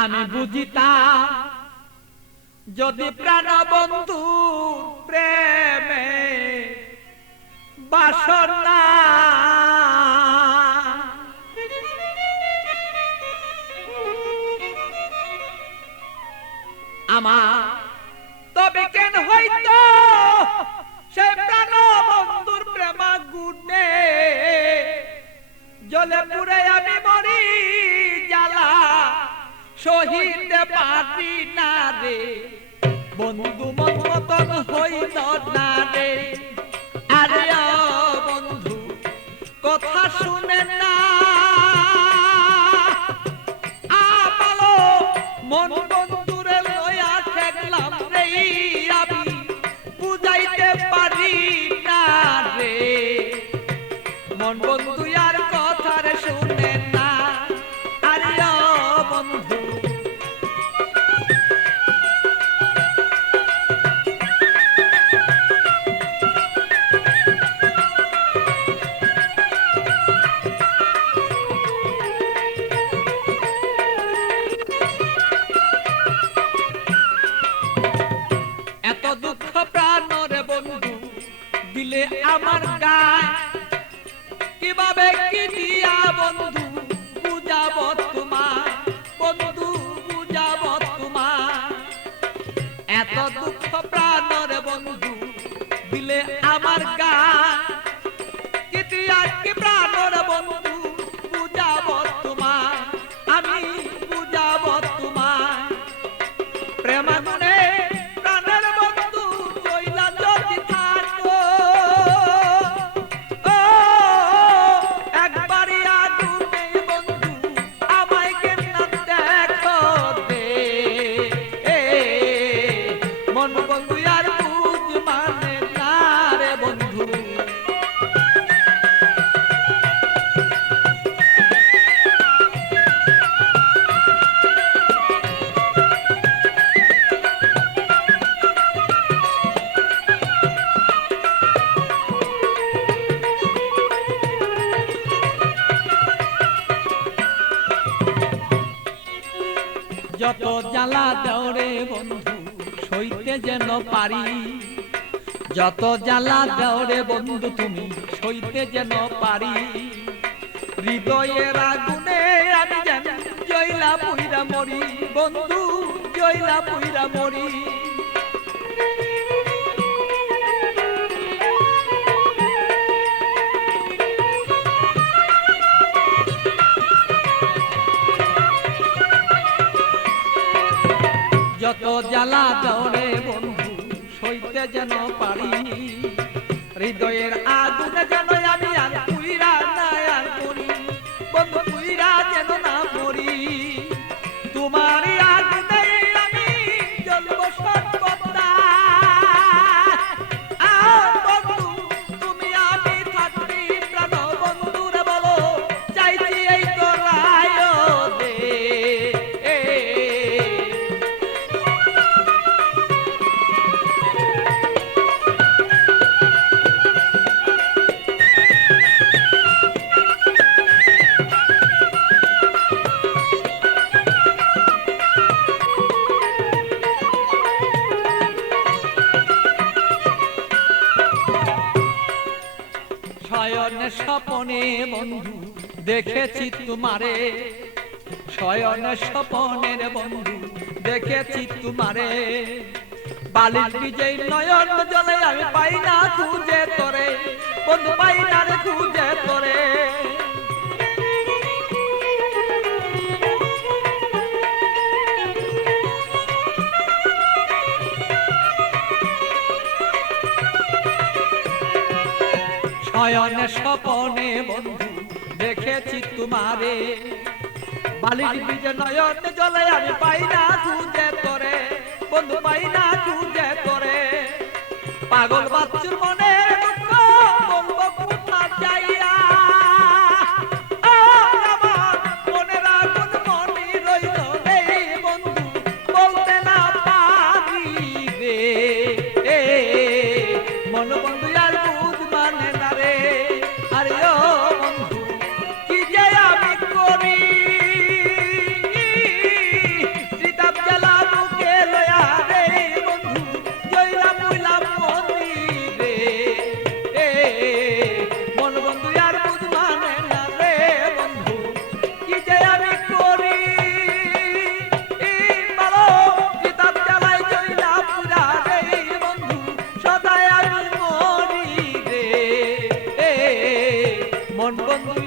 আমি বুঝিতাম যদি প্রাণ বন্ধু প্রেমে বাসনা আমার তবে কেন হইতো সে প্রাণ বন্ধুর প্রেমা গুণে জলে পুরে আমি মরি জ্বালা সহিতে পারি না রে বন্ধু মন মতন হইল না রে আরে বন্ধু কথা শুনে না আমালো মন বন্ধুরে লয়া ঠেকলাম রে আমি বুঝাইতে পারি না রে মন বন্ধু আর কথা রে শুনে না আরে বন্ধু দুঃখ প্রাণরে বন্ধু দিলে আমার গায় কিভাবে কি দিয়া বন্ধু বুঝাব তোমার বন্ধু বুঝাব তোমার এত দুঃখ প্রাণরে বন্ধু দিলে আমার গায় কি দিয়া কি প্রাণরে বন্ধু বুঝাব তোমার আমি বুঝাব তোমার প্রেমাগুনে যত জ্বালা দেওরে বন্ধু সইতে যেন পারি যত জ্বালা দেওরে বন্ধু তুমি সইতে যেন পারি হৃদয়ের আগুনে আমি যেন জয়লা পুইরা মরি বন্ধু জয়লা পুইরা মরি যত জ্বালা দেওরে বন্ধু সইতে যেন পারি হৃদয়ের আগুনে যেন আমি আর পুইরা না আর মরি বন্ধু পুইরা যেন না মরি তোমার আগুনে আমি জ্বলব সর্বদা বন্ধু তুমি আমি থাকবি প্রাণ বন্ধুরে বলো চাইছি এই তো রায় দে শয়নে স্বপনে বন্ধু দেখেছি তোমারে শয়নে স্বপনের বন্ধু দেখেছি তোমারে বালির বিজয় নয়ন জলে আমি পাই না খুঁজে তোরে বন্ধু পাই না রে খুঁজে তোরে শয়নে স্বপনে বন্ধু দেখেছি তোমারে বালির বীজে নয়ন জলে আমি পাই না খুঁজে তোরে বন্ধু পাই না খুঁজে তোরে পাগল বাচ্চুর মনে দুঃখ বলবো কোথা যাইয়া আমার মনের আগুন মনে রইল এই বন্ধু বলতে না পারি রে মন বন্ধু আর বুঝ মানে না রে আরে ও বন্ধু কি যে বন্ধু